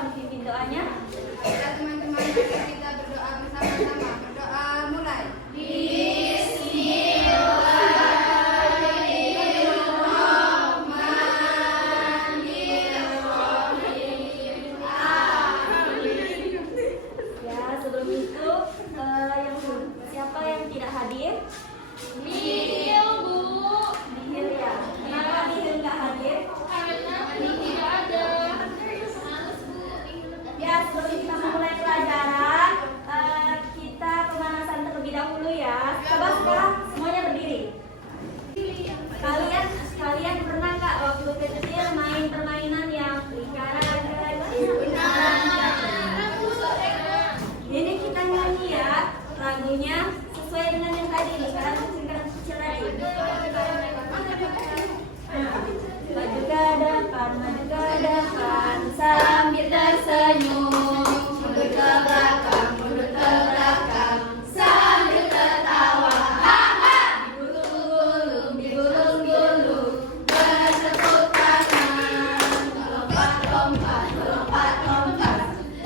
memimpin doanya? Ya teman-teman, mari kita berdoa bersama-sama. Berdoa mulai. Ya, sebelum itu siapa yang tidak hadir? Nihil, Bu. Nihil ya. Kenapa Nihil nggak hadir? Karena tidak ada. Ya, sebelum kita memulai pelajaran, kita pemanasan terlebih dahulu ya. Coba sekarang semuanya berdiri. Kalian pernah nggak waktu kecil main permainan yang lingkaran? Ini kita nyanyi ya lagunya sesuai dengan yang tadi, lingkaran kecil tadi. Maju ke depan sambil tersenyum, mundur ke belakang sambil tertawa. Digulung-gulung, bertepuk tangan, lompat-lompat,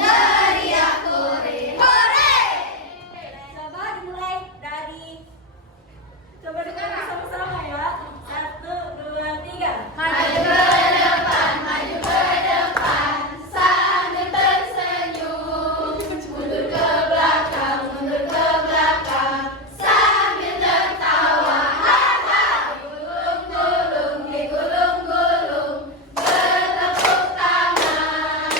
teriak hore, hore. Coba dimulai dari, coba dengar sama-sama ya. 1, 2, 3. Maju ke depan, sambil tersenyum, mundur ke belakang, sambil tertawa. Digulung-gulung, bertepuk tangan,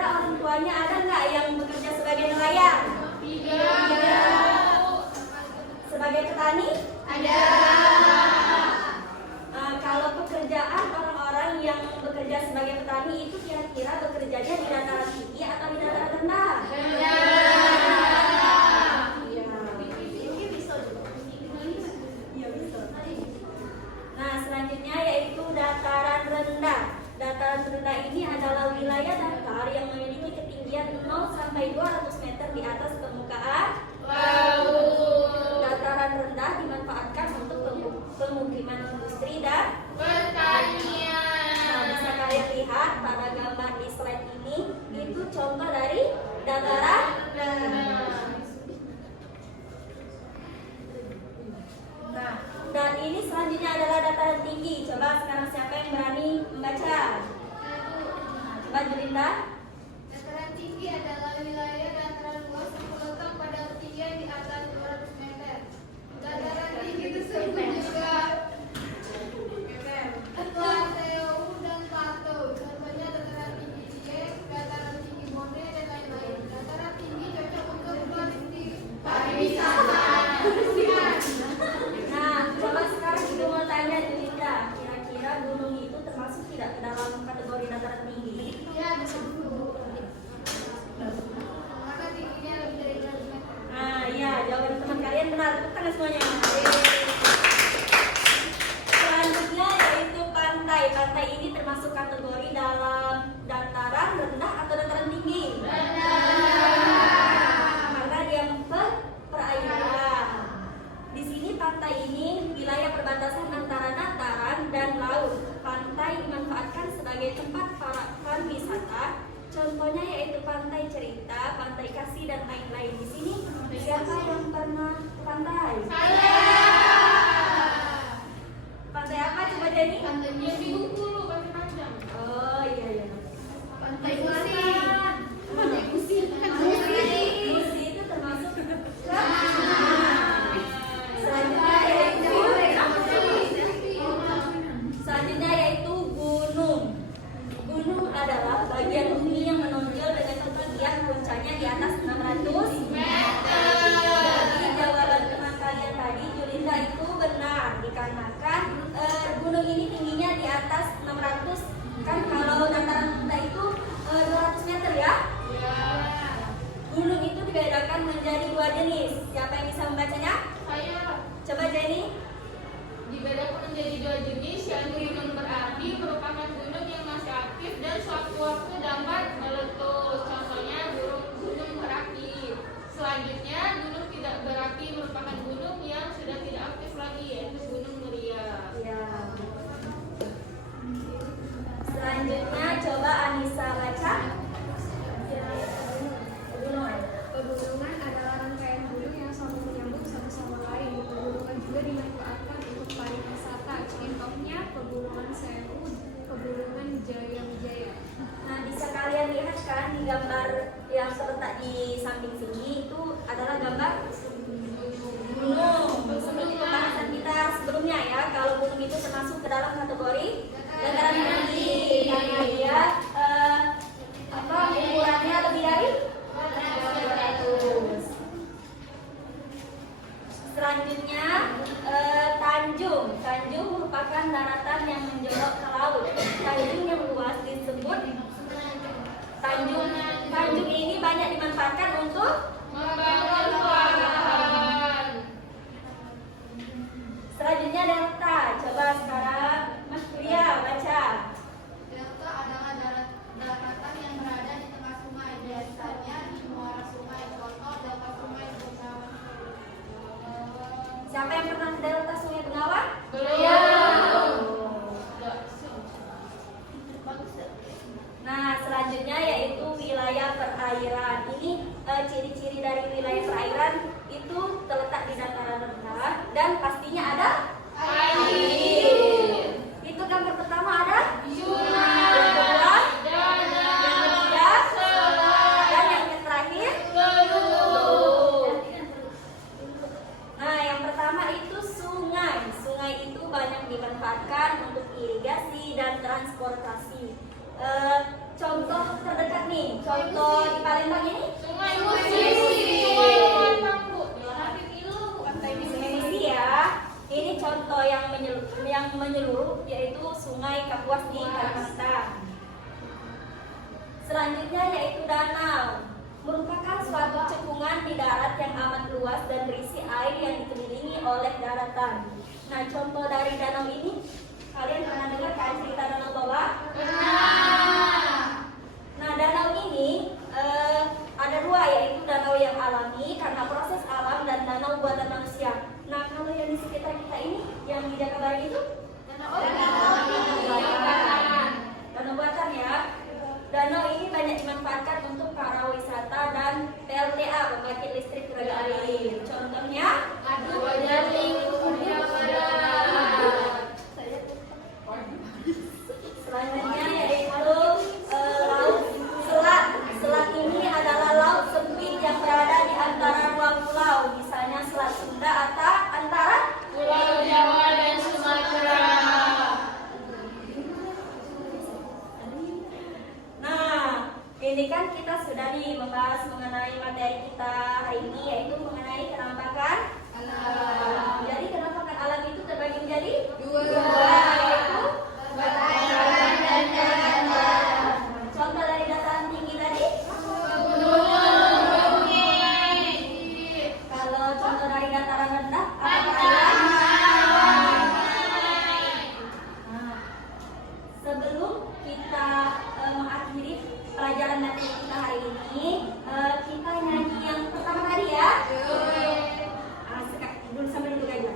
kira-kira orang tuanya ada nggak yang bekerja sebagai nelayan? Tidak. Sebagai petani? Ada. Kalau pekerjaan orang-orang yang bekerja sebagai petani itu kira-kira bekerjanya di dataran tinggi atau di dataran rendah? Iya. Iya, bisa. Nah, selanjutnya yaitu dataran rendah. Dataran rendah ini adalah wilayah datar yang memiliki ketinggian 0 sampai 200 meter di atas permukaan laut. Dataran rendah dimanfaatkan untuk pemukiman industri dan Pertanian. Nah, bisa kalian lihat pada gambar di slide ini, itu contoh dari dataran rendah. Nah, dan ini selanjutnya adalah dataran tinggi. Coba sekarang siapa yang berani membaca? Nah, coba Julinda. Dataran tinggi adalah wilayah dataran luas yang terletak pada ketinggian di atas 200 meter. Dataran tinggi tersebut juga plateau dan plateau. Contohnya dataran tinggi Dieng, dataran tinggi Bone, dan lain-lain. Dataran tinggi cocok untuk pariwisata. Nah, coba sekarang kita mau tanya Julinda, kira-kira gunung itu termasuk tidak ke dalam kategori dataran tinggi? Ya, betul. Maka tingginya lebih dari 200 meter. Nah, iya, jawaban teman kalian benar. Tepuk tangan semuanya. Selanjutnya yaitu pantai. Pantai ini termasuk kategori dalam dataran rendah atau dataran tinggi? Karena dia perairan. Di sini pantai ini wilayah perbatasan antara dataran dan laut. Pantai dimanfaatkan sebagai tempat para wisata. Contohnya yaitu Pantai Cerita, Pantai Kasih, dan lain-lain. Di sini siapa yang pernah ke pantai? Pantai apa coba Jenny? Yang di Bengkulu, Pantai Panjang. Oh iya iya. Pantai Musi. Pantai Musi. Musi itu termasuk selanjutnya yaitu gunung. Gunung adalah bagian bumi yang menonjol dengan ketinggian puncaknya di atas 600 meter. Jadi jawaban teman kalian tadi Julinda itu benar dikarenakan gunung ini tingginya di atas 600. Kan kalau dataran rendah itu 200 meter ya. Gunung itu dibedakan menjadi 2 jenis. Siapa yang bisa membacanya? Saya Coba Jenny. dibedakan menjadi 2 jenis, yang gunung berapi merupakan gunung yang masih aktif dan sewaktu-waktu dapat meletus. Contohnya gunung berapi. Selanjutnya gunung tidak berapi merupakan gunung yang sudah tidak aktif lagi, yaitu gunung meriah. Ya. Selanjutnya coba Anissa baca. Pegunungan adalah rangkaian gunung yang saling menyambung satu sama lain. Pegunungan juga dimanfaatkan untuk pariwisata. Contohnya Pegunungan Sewu, Pegunungan Jaya-Wijaya. Nah, bisa kalian lihat kan di gambar yang terletak di samping sini itu adalah gambar gunung. Seperti pembahasan kita sebelumnya ya, kalau gunung itu termasuk ke dalam kategori dataran tinggi karena dia ukurannya lebih dari 200. Selanjutnya Tanjung. Tanjung merupakan daratan yang menjorok ke laut. Tanjung yang luas disebut Tanjung. Tanjung ini banyak dimanfaatkan untuk Membangun pelabuhan. selanjutnya delta. Coba sekarang Mas Kuria baca. Delta adalah daratan yang berada di tengah sungai, biasanya di muara sungai. Contoh delta sungai Bengawan. Siapa yang pernah ke delta Sungai Bengawan? Nah, selanjutnya yaitu wilayah perairan. Ini ciri-ciri dari wilayah perairan itu terletak di dataran rendah dan pastinya ada air. Itu gambar pertama ada Sungai, yang kedua, danau, yang ketiga, selat, dan yang terakhir. teluk. Nah, yang pertama itu sungai. Sungai itu banyak dimanfaatkan untuk irigasi dan transportasi. Contoh terdekat nih, Contoh di Palembang ini Sungai Musi. Sungai Luantang, Bu. Sungai Musi ya. Ini contoh yang menyeluruh yaitu Sungai Kapuas di Kalimantan. Selanjutnya yaitu danau. Merupakan suatu cekungan di darat yang amat luas dan berisi air yang dikelilingi oleh daratan. Nah, contoh dari danau ini, kalian pernah dengar kan cerita Danau Toba? Nah, danau ini ada dua, yaitu danau yang alami karena proses alam dan danau buatan manusia. Nah, kalau yang di sekitar kita ini, yang di Jakabaring itu? Danau buatan ya. Danau ini banyak dimanfaatkan untuk para wisata dan PLTA, pembangkit listrik tenaga air. Contohnya, selanjutnya yaitu laut selat. Selat ini adalah laut sempit yang berada di antara dua pulau, misalnya Selat Sunda atau antara Pulau Jawa dan Sumatera. Nah, ini kan kita sudah nih membahas mengenai materi kita hari ini, yaitu mengenai kenampakan alam. Jadi kenampakan alam itu terbagi menjadi dua, yaitu dataran dan dataran. Contoh dari dataran tinggi tadi? Kalau contoh dari dataran rendah, apa kalian? Nah, sebelum kita mengakhiri pelajaran materi kita hari ini, kita nyanyi yang pertama tadi ya. Dulu sampai dulu aja.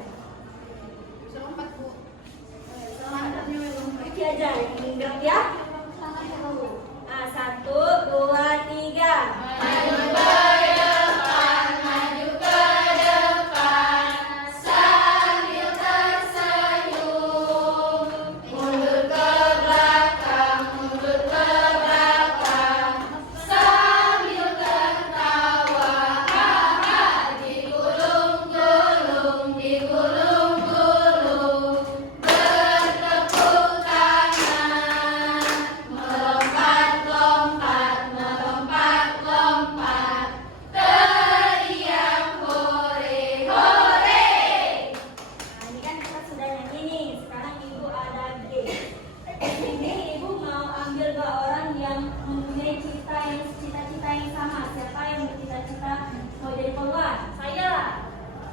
Oke aja, ingat ya. Nah, 1, 2, 3. Maju ke depan, maju ke depan, sambil tersenyum. Mundur ke belakang, sambil tertawa. Haha, digulung-gulung, digulung-gulung. Bertepuk tangan, melompat-lompat, melompat-lompat. Teriak hore, hore. Nah, ini kan kita sudah nyanyi nih. Sekarang ibu ada game. Ini ibu mau ambil dua orang yang mempunyai cita-cita yang sama. Siapa yang bercita-cita mau jadi polwan? Saya.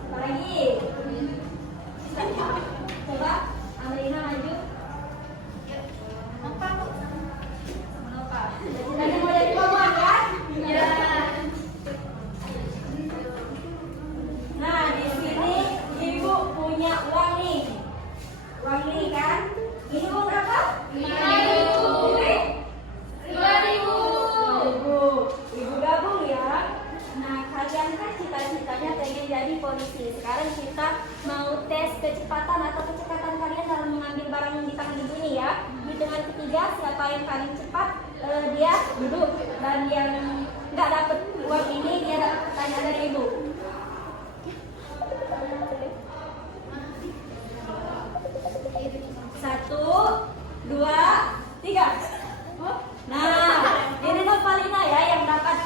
Siapa lagi? Coba Amrina maju. Apa bu? Apa? Cita-citanya mau jadi polwan kan? Iya. Nah, di sini ibu punya uang nih. Uang ini kan? Ini uang berapa? 5.000. Ini? 2.000. 2.000. Ibu gabung ya. Nah, kalian kan cita-citanya pengen jadi polisi. Sekarang kita mau tes kecepatan atau kecepatan kalian dalam mengambil barang di tangan ibu ini ya. Hitungan ketiga, siapa yang paling cepat dia duduk, dan yang nggak dapet uang ini dia dapat pertanyaan dari ibu. 1, 2, 3. Nah, ini Novalina ya yang dapat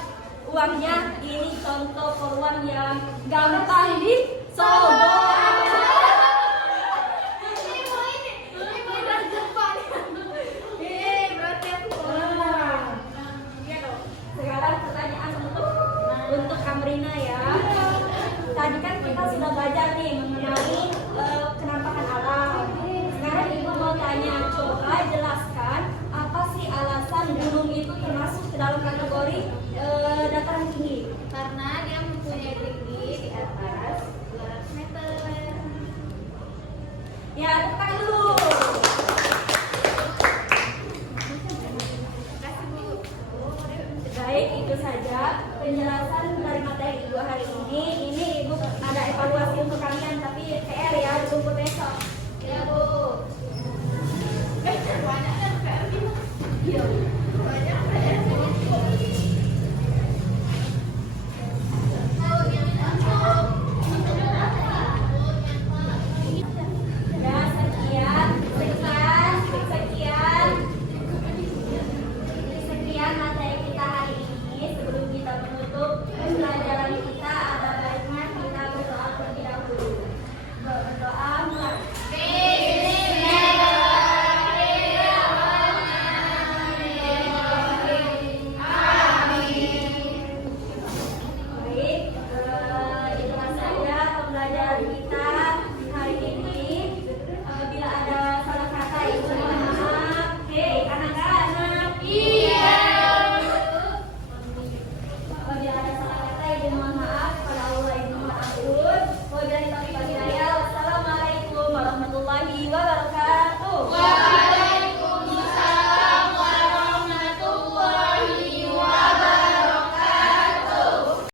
uangnya. Ini contoh peluang yang gampang disogok. Sekarang pertanyaan untuk Amrina ya. Tadi kan kita sudah belajar nih mengenai kenampakan alam. Sekarang ibu mau tanya, coba jelaskan apa sih alasan gunung itu termasuk ke dalam kategori dataran tinggi? Karena dia mempunyai tinggi di atas 200 meter. Ya, tepuk tangan dulu. Baik, itu saja penjelasan dari materi ibu hari ini. Ini ibu ada evaluasi untuk kalian, tapi PR ya, tunggu besok. Ya bu. Iya.